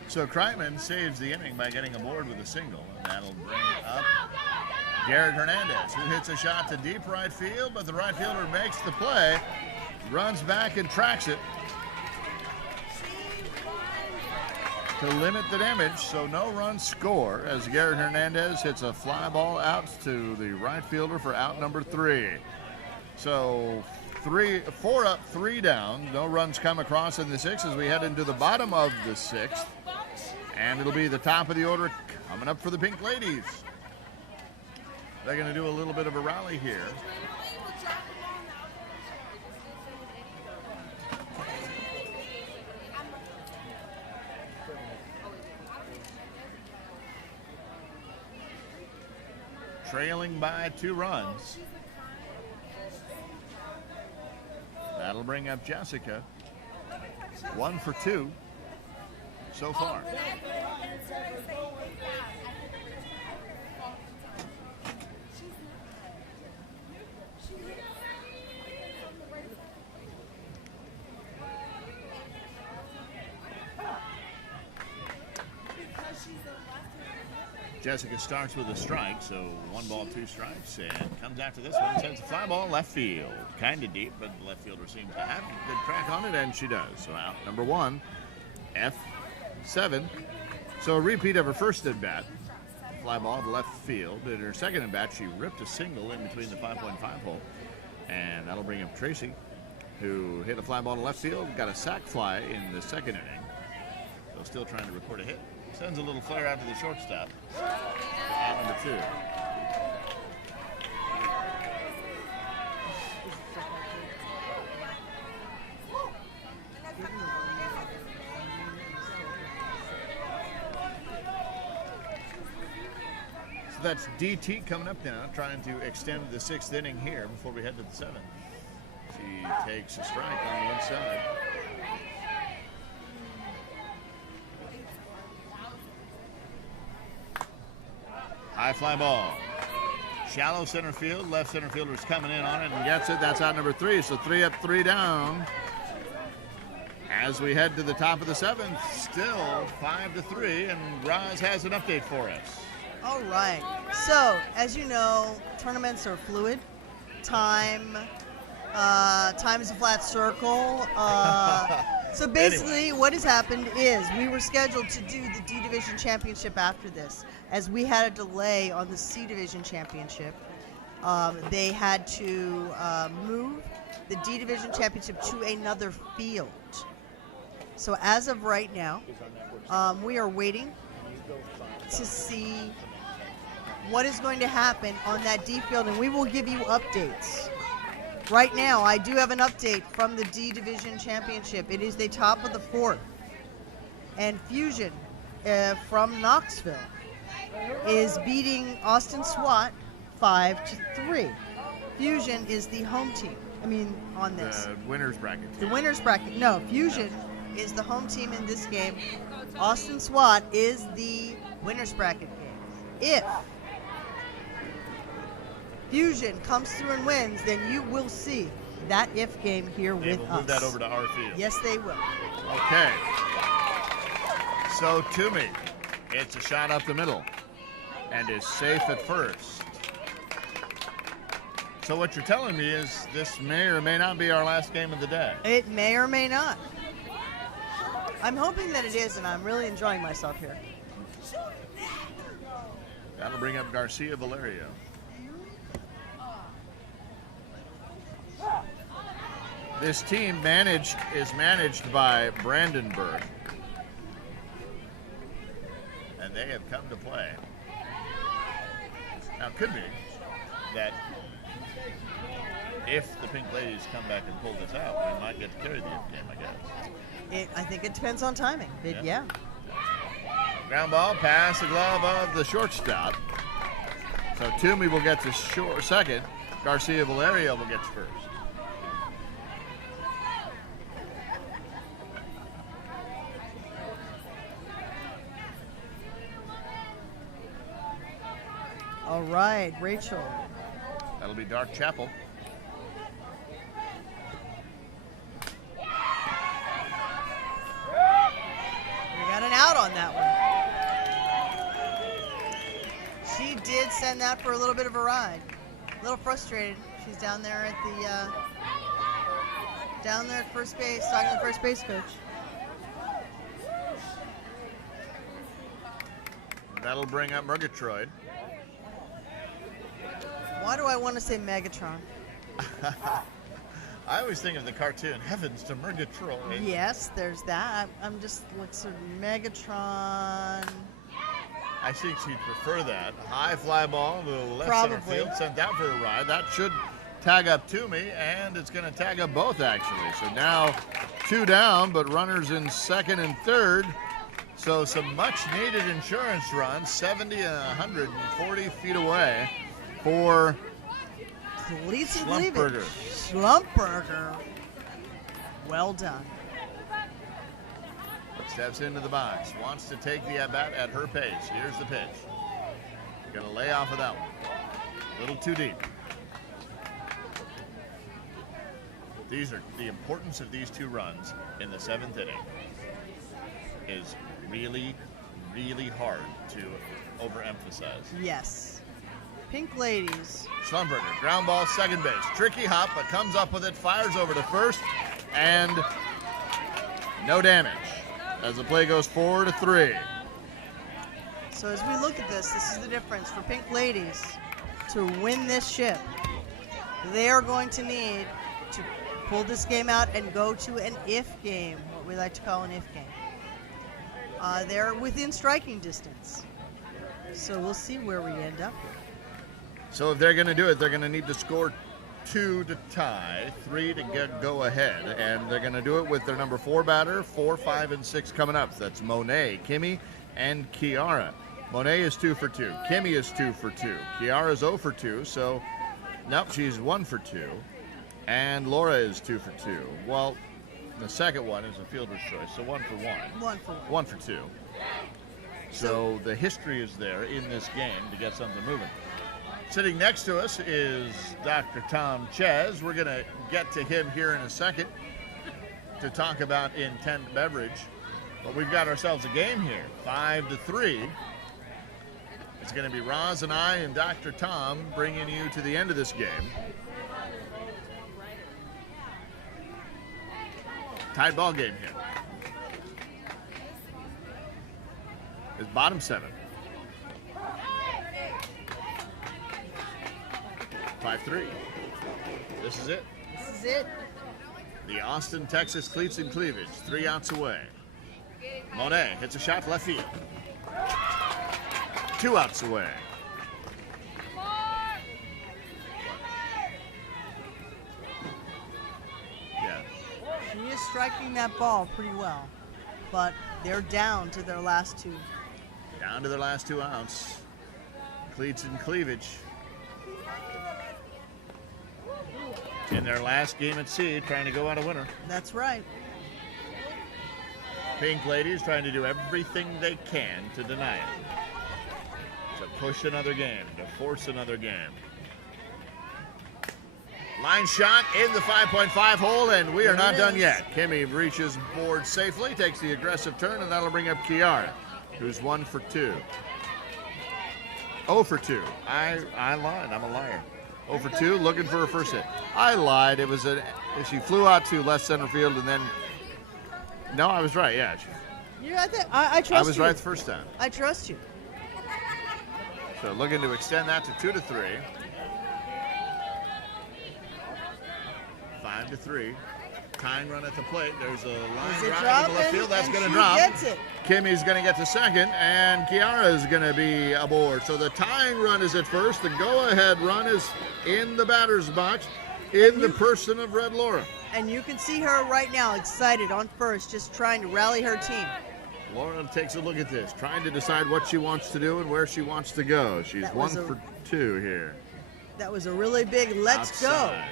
So Kreitman saves the inning by getting aboard with a single, and that'll bring up Garrett Hernandez, who hits a shot to deep right field, but the right fielder makes the play, runs back and tracks it to limit the damage, so no runs score as Garrett Hernandez hits a fly ball out to the right fielder for out number 3. So 4 up, 3 down. No runs come across in the 6th as we head into the bottom of the 6th. And it'll be the top of the order coming up for the Pink Ladies. They're going to do a little bit of a rally here. Trailing by 2 runs. That'll bring up Jessica. 1 for 2 so far. Jessica starts with a strike, so 1 ball, 2 strikes, and comes after this one. Sends a fly ball left field. Kind of deep, but the left fielder seems to have a good track on it, and she does. So out number 1, F7. So a repeat of her first at-bat. Fly ball to left field. In her second at-bat, she ripped a single in between the 5.5 hole, and that'll bring up Tracy, who hit a fly ball to left field, got a sac fly in the second inning. So still trying to record a hit. Sends a little flare out to the shortstop. At number 2. So that's DT coming up now, trying to extend the 6th inning here before we head to the 7th. She takes a strike on the inside. High fly ball. Shallow center field. Left center fielder's coming in on it and gets it. That's out number 3. So 3 up, 3 down. As we head to the top of the 7th, still 5-3, and Roz has an update for us. All right. So, as you know, tournaments are fluid. Time is a flat circle. So basically, Anyway. what has happened is we were scheduled to do the D Division Championship after this. As we had a delay on the C Division Championship, they had to move the D Division Championship to another field. So as of right now, we are waiting to see what is going to happen on that D field, and we will give you updates. Right now, I do have an update from the D Division Championship. It is the top of the 4th. And Fusion from Knoxville is beating Austin SWAT 5-3. Fusion is the home team. On this. The winner's bracket. The winner's bracket. No, Fusion is the home team in this game. Austin SWAT is the winner's bracket game. If Fusion comes through and wins, then you will see that if game here They with will us. move that over to our field. Yes, they will. Okay. So Toomey hits a shot up the middle and is safe at first. So what you're telling me is this may or may not be our last game of the day. It may or may not. I'm hoping that it is, and I'm really enjoying myself here. That'll bring up Garcia Valerio. This team is managed by Brandenburg, and they have come to play. Now, it could be that if the Pink Ladies come back and pull this out, we might get to carry the game, I guess. I think it depends on timing, but yeah. Ground ball, past the glove of the shortstop. So Toomey will get to second. Garcia Valerio will get to first. All right, Rachel. That'll be Dark Chapel. We got an out on that one. She did send that for a little bit of a ride. A little frustrated. She's down there at first base, talking to the first base coach. That'll bring up Murgatroyd. Why do I want to say Megatron? I always think of the cartoon Heavens to Murgatroyd. Yes, there's that. I'm just like sort of Megatron. I think she'd prefer that. High fly ball to the left Probably. center field, sent out for a ride. That should tag up Toomey, and it's going to tag up both, actually. So now 2 down, but runners in second and third. So some much-needed insurance runs, 70 and 140 feet away for Cleats and Schlumpberger. Cleavage. Schlumpberger. Well done. Steps into the box, wants to take the at-bat at her pace. Here's the pitch. Going to lay off of that one. A little too deep. These are the importance of these 2 runs in the 7th inning is really, really hard to overemphasize. Yes. Pink ladies. Schlumberger, ground ball, second base. Tricky hop, but comes up with it, fires over to first, and no damage as the play goes 4-3. So as we look at this is the difference for Pink ladies to win this ship. They are going to need to pull this game out and go to an if game, what we like to call an if game. They're within striking distance. So we'll see where we end up here. So if they're going to do it, they're going to need to score 2 to tie, 3 to go ahead, and they're going to do it with their number 4 batter, 4, 5, and 6 coming up. That's Monet, Kimmy, and Kiara. Monet is 2 for 2. Kimmy is 2 for 2. Kiara is 0 for 2, so nope, she's 1 for 2. And Laura is 2 for 2. Well, the second one is a fielder's choice, so 1 for 1. 1 for 1. 1 for 2. So the history is there in this game to get something moving. Sitting next to us is Dr. Tom Ches. We're going to get to him here in a second to talk about intent beverage. But we've got ourselves a game here, 5-3. It's going to be Roz and I and Dr. Tom bringing you to the end of this game. Tied ball game here. It's bottom 7. 5-3. This is it. This is it. The Austin, Texas Cleats and Cleavage, 3 outs away. Monet hits a shot left field. 2 outs away. Yeah. She is striking that ball pretty well, but they're down to their last 2. Down to their last 2 outs. Cleats and Cleavage. In their last game at sea, trying to go out a winner. That's right. Pink ladies trying to do everything they can to deny it. To push another game, to force another game. Line shot in the 5.5 hole, and we are not done yet. Kimmy reaches board safely, takes the aggressive turn, and that'll bring up Kiara, who's 1 for 2. 0 for 2. I lied. I'm a liar. 0 for 2, looking for a first hit. I lied. It was she flew out to left center field, and then. No, I was right. Yeah. I trust you. I was right the first time. I trust you. So looking to extend that to 2-3. 5-3. Tying run at the plate. There's a line drive to left field. That's going to drop. Gets it. Kimmy's going to get to second, and Kiara is going to be aboard. So the tying run is at first. The go-ahead run is in the batter's box in the person of Red Laura. And you can see her right now excited on first, just trying to rally her team. Laura takes a look at this, trying to decide what she wants to do and where she wants to go. She's 1 for 2 here. That was a really big let's Outside.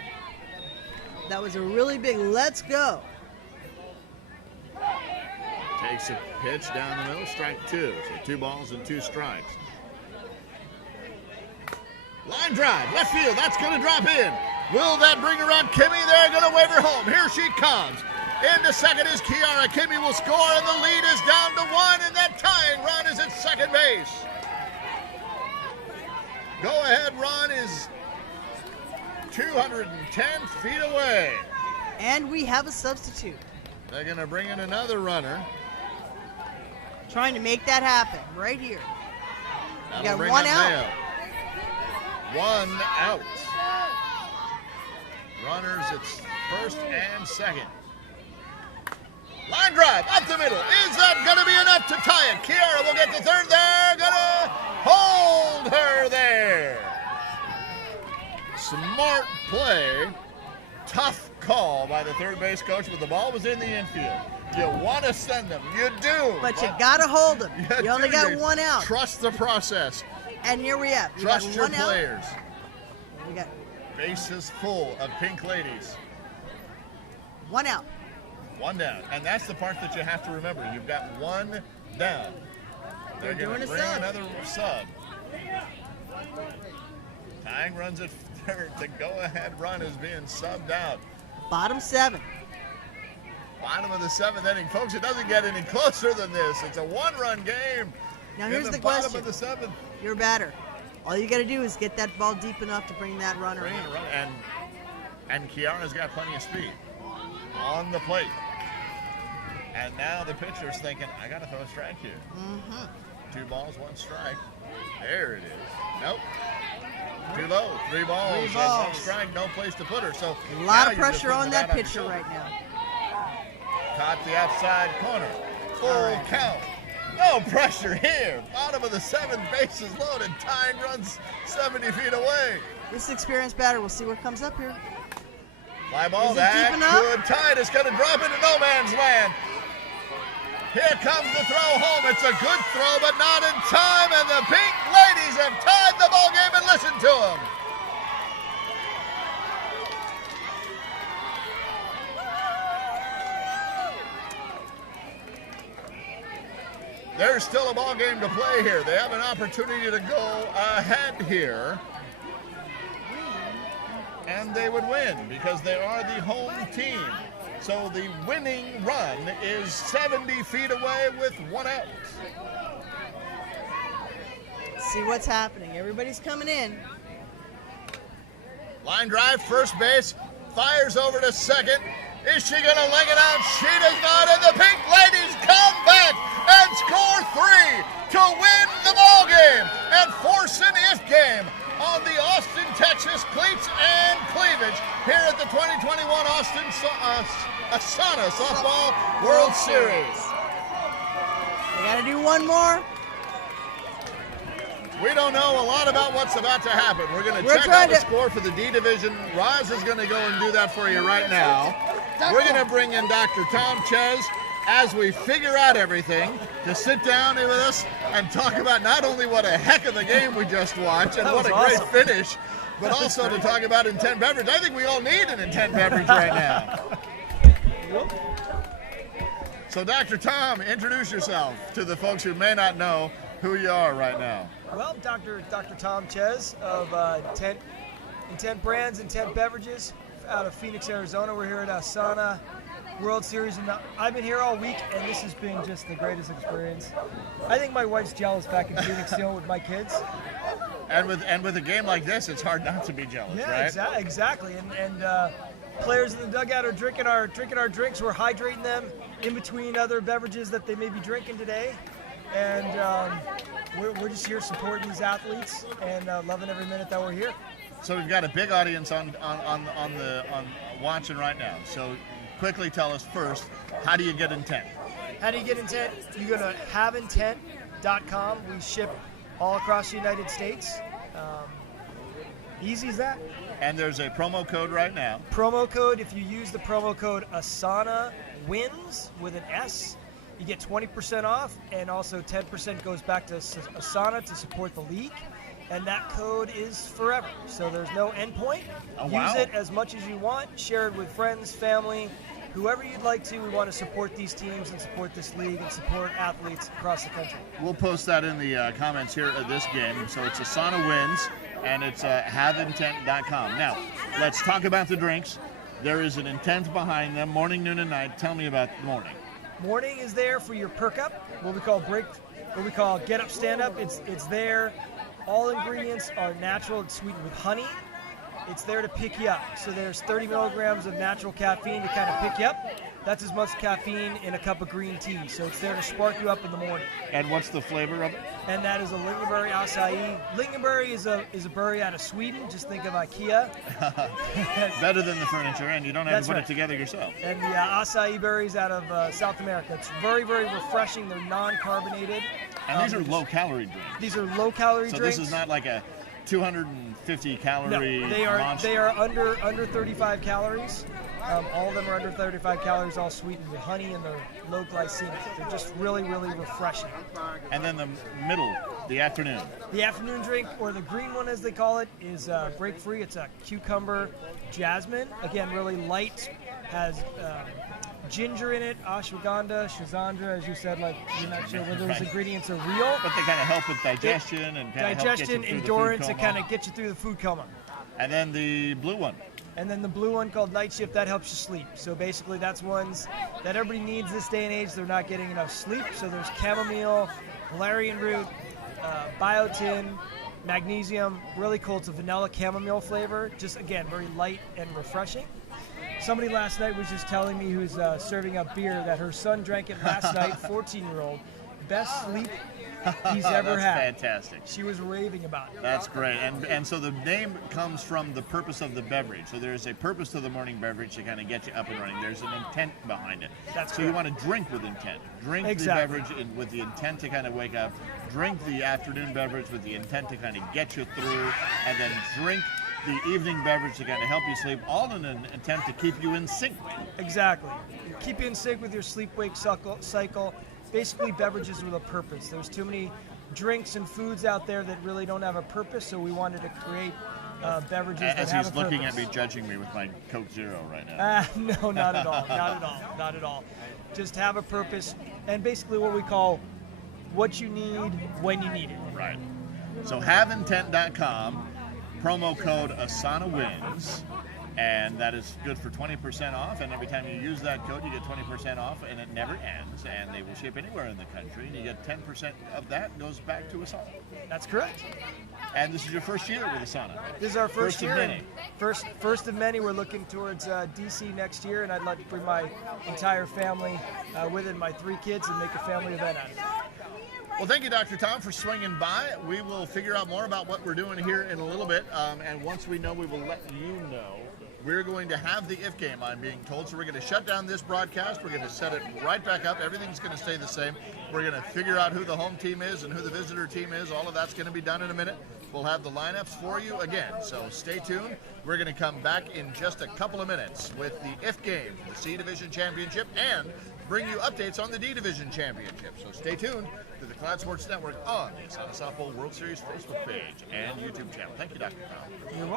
go. That was a really big let's go. Takes a pitch down the middle, strike 2. So 2 balls and 2 strikes. Line drive, left field, that's going to drop in. Will that bring her up? Kimmy, they're going to wave her home. Here she comes. Into second is Kiara. Kimmy will score, and the lead is down to 1, and that tying run is at second base. Go-ahead run is 210 feet away. And we have a substitute. They're going to bring in another runner. Trying to make that happen right here. That'll got bring 1 up out. Mayo. 1 out. Runners at first and second. Line drive up the middle. Is that going to be enough to tie it? Kiara will get to third. They're going to hold her there. Smart play. Tough call by the third base coach, but the ball was in the infield. You want to send them. You do. But you got to hold them. You only got 1 out. Trust the process. And here we have. Trust your players. We got Bases full of Pink ladies. 1 out. 1 down. And that's the part that you have to remember. You've got 1 down. They're going to bring another sub. Tying runs at third. The go-ahead run is being subbed out. Bottom 7. Bottom of the 7th inning. Folks, it doesn't get any closer than this. It's a 1-run game. Now here's in the bottom question. of the 7th. You're a batter. All you got to do is get that ball deep enough to bring that runner in. And Kiara's got plenty of speed on the plate. And now the pitcher's thinking, I got to throw a strike here. 2 balls, 1 strike. There it is. Nope. Too low. 3 balls, and 1 strike. No place to put her. So a lot of pressure on that pitcher right now. Caught the outside corner. Full count. No pressure here. Bottom of the 7th, bases loaded. Tying runs 70 feet away. This experienced batter, we'll see what comes up here. Fly ball, Is it deep enough? Good tide is going to drop into no man's land. Here comes the throw home. It's a good throw, but not in time. And the Pink Ladies have tied the ball game, and listen to them. There's still a ball game to play here. They have an opportunity to go ahead here. And they would win because they are the home team. So the winning run is 70 feet away with 1 out. See what's happening. Everybody's coming in. Line drive, first base, fires over to second. Is she going to leg it out? She does not, and the Pink Ladies come back and score 3 to win the ball game and force an if game on the Austin, Texas Cleats and Cleavage here at the 2021 ASANA Softball World Series. We got to do one more. We don't know a lot about what's about to happen. We're going to check out the score for the D Division. Roz is going to go and do that for you right now. We're going to bring in Dr. Tom Ches as we figure out everything to sit down with us and talk about not only what a heck of a game we just watched and what a great finish, but also to talk about intent beverage. I think we all need an intent beverage right now. So Dr. Tom, introduce yourself to the folks who may not know who you are right now. Well, Dr. Tom Ches of Intent Brands, Intent Beverages out of Phoenix, Arizona. We're here at ASANA World Series, and I've been here all week, and this has been just the greatest experience. I think my wife's jealous back in Phoenix still with my kids. And with a game like this, it's hard not to be jealous, right? Yeah, exactly. And players in the dugout are drinking our drinks. We're hydrating them in between other beverages that they may be drinking today. And we're just here supporting these athletes and loving every minute that we're here. So we've got a big audience on watching right now. So quickly tell us first, how do you get Intent? How do you get Intent? You go to haveintent.com. We ship all across the United States. Easy as that. And there's a promo code right now. Promo code, if you use the promo code ASANA WINS with an S, you get 20% off, and also 10% goes back to ASANA to support the league. And that code is forever. So there's no endpoint. Use it as much as you want. Share it with friends, family, whoever you'd like to. We want to support these teams and support this league and support athletes across the country. We'll post that in the comments here of this game. So it's ASANA WINS, and it's haveintent.com. Now, let's talk about the drinks. There is an intent behind them, morning, noon, and night. Tell me about the morning. Morning is there for your perk up, what we call get up, stand up. It's there. All ingredients are natural. It's sweetened with honey. It's there to pick you up. So there's 30 milligrams of natural caffeine to kind of pick you up. That's as much caffeine in a cup of green tea. So it's there to spark you up in the morning. And what's the flavor of it? And that is a lingonberry acai. Lingonberry is a berry out of Sweden. Just think of IKEA. Better than the furniture, and you don't have to put it together yourself. And the acai berries out of South America. It's very, very refreshing. They're non-carbonated. And these are low-calorie drinks. These are low-calorie drinks. So this is not like a 250-calorie monster. They are under 35 calories. All of them are under 35 calories, all sweetened with honey, and they're low glycemic. They're just really, really refreshing. And then the middle, the afternoon. The afternoon drink, or the green one as they call it, is break-free. It's a cucumber jasmine. Again, really light, has ginger in it, ashwagandha, shazandra, as you said, like you're not sure whether those ingredients are real. But they kind of help with digestion and kind of help get you through endurance, the food coma. and kind of get you through the food coma. And then the blue one. And then the blue one called Night Shift, that helps you sleep. So basically that's ones that everybody needs this day and age. They're not getting enough sleep. So there's chamomile, valerian root, biotin, magnesium, really cool. It's a vanilla chamomile flavor. Just, again, very light and refreshing. Somebody last night was just telling me, who's serving up beer, that her son drank it last night, 14-year-old. Best sleep he's ever had. That's fantastic. She was raving about it. That's great. And so the name comes from the purpose of the beverage. So there's a purpose to the morning beverage to kind of get you up and running. There's an intent behind it. That's so correct. you want to drink with intent. Drink Exactly. the beverage with the intent to kind of wake up. Drink the afternoon beverage with the intent to kind of get you through. And then drink the evening beverage to kind of help you sleep, all in an attempt to keep you in sync. Exactly. Keep you in sync with your sleep-wake cycle. Basically, beverages with a purpose. There's too many drinks and foods out there that really don't have a purpose, so we wanted to create beverages that As have he's a purpose. looking at me, judging me with my Coke Zero right now. No, not at all. Not at all. Not at all. Just have a purpose, and basically what we call what you need when you need it. Right. So haveintent.com, promo code ASANA wins, and that is good for 20% off. And every time you use that code, you get 20% off, and it never ends. And they will ship anywhere in the country. And you get 10% of that goes back to ASANA. That's correct. And this is your first year with ASANA. This is our first year. of many. First of many. We're looking towards DC next year, and I'd like to bring my entire family with it, my 3 kids, and make a family event out of it. Well, thank you, Dr. Tom, for swinging by. We will figure out more about what we're doing here in a little bit. And once we know, we will let you know. We're going to have the if game, I'm being told. So we're going to shut down this broadcast. We're going to set it right back up. Everything's going to stay the same. We're going to figure out who the home team is and who the visitor team is. All of that's going to be done in a minute. We'll have the lineups for you again. So stay tuned. We're going to come back in just a couple of minutes with the if game, the C Division Championship, and bring you updates on the D Division Championship. So stay tuned to the Cloud Sports Network on the ASANA Softball World Series Facebook page and YouTube channel. Thank you, Dr. Tom. You're welcome.